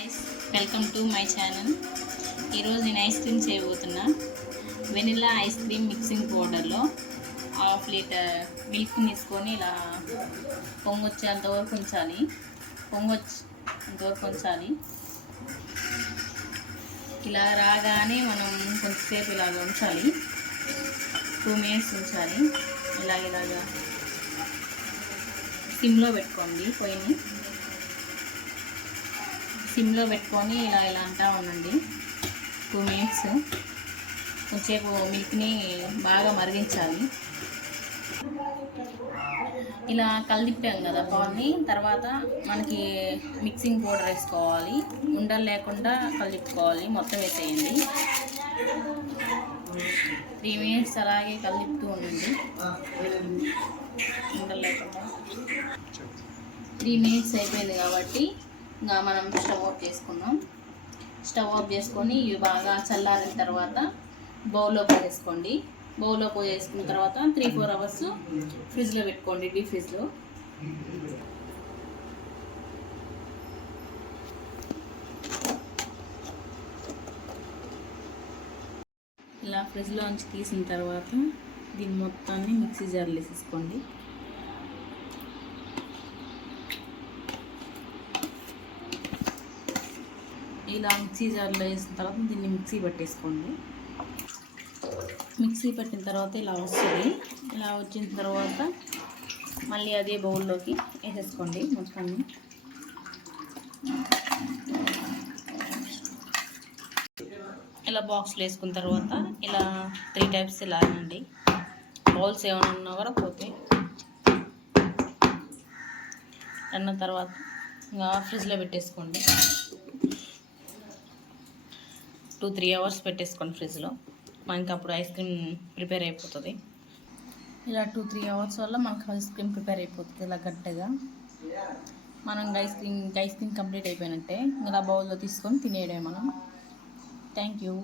Welcome to my channel. ఈరోజు నేను ice cream చేయబోతున్నా. వెనిలా ఐస్ క్రీమ్ మిక్సింగ్ పౌడర్లో 1/2 లీటర్ మిల్క్ తీసుకొని ఇలా పొంగొచ్చేంతవరకు ఉంచాలి. పొంగొచ్చేంతవరకు ఉంచాలి. ఇలా రాగానే మనం కొంచెంసేపు ఇలాగ ఉంచాలి. 2 minutes ఉంచాలి. ఇలాగా సిమ్లో పెట్టుకోండి. పొయ్యిని సిమ్లో పెట్టుకొని ఇలా అంటా ఉండండి. 2 minutes కొంచెంసేపు మిల్క్ని బాగా మరిగించాలి. ఇలా కలిదిప్పాం కదా పాలని, తర్వాత మనకి మిక్సింగ్ పౌడర్ వేసుకోవాలి. ఉండలు లేకుండా కలిదిప్పుకోవాలి. మొత్తం వేసేయండి. 3 minutes అలాగే కలిదిప్పుతూ ఉండండి. ఉండలు లేకుండా 3 minutes అయిపోయింది కాబట్టి ఇంకా మనం స్టవ్ ఆఫ్ చేసుకుందాం. స్టవ్ ఆఫ్ చేసుకొని ఇవి బాగా చల్లారిన తర్వాత బౌల్లో పోసేసుకోండి. బౌల్లో పోసేసుకున్న తర్వాత 3-4 hours ఫ్రిడ్జ్లో పెట్టుకోండి. డీప్ ఫ్రిడ్జ్లో. ఇలా ఫ్రిడ్జ్లోంచి తీసిన తర్వాత దీన్ని మొత్తాన్ని మిక్సీ జార్లో వేసేసుకోండి. ఇలా మిక్సీ జార్లో వేసిన తర్వాత దీన్ని మిక్సీ పట్టేసుకోండి. మిక్సీ పట్టిన తర్వాత ఇలా వస్తుంది. ఇలా వచ్చిన తర్వాత మళ్ళీ అదే బౌల్లోకి వేసేసుకోండి మొత్తాన్ని. ఇలా బాక్స్లో వేసుకున్న తర్వాత ఇలా 3 types ఇలా అనండి. బౌల్స్ ఏమైనా ఉన్నా కూడా పోతే అన్న తర్వాత ఇంకా ఫ్రిడ్జ్లో పెట్టేసుకోండి. 2-3 hours పెట్టేసుకోండి ఫ్రిడ్జ్లో. మనకి అప్పుడు ఐస్ క్రీమ్ ప్రిపేర్ అయిపోతుంది. ఇలా 2-3 hours వల్ల మనకు ఐస్ క్రీమ్ ప్రిపేర్ అయిపోతుంది. ఇలా గట్టిగా మనం ఐస్ క్రీమ్ కంప్లీట్ అయిపోయినట్టే. ఇలా బౌల్లో తీసుకొని తినేయడమే మనం. Thank you.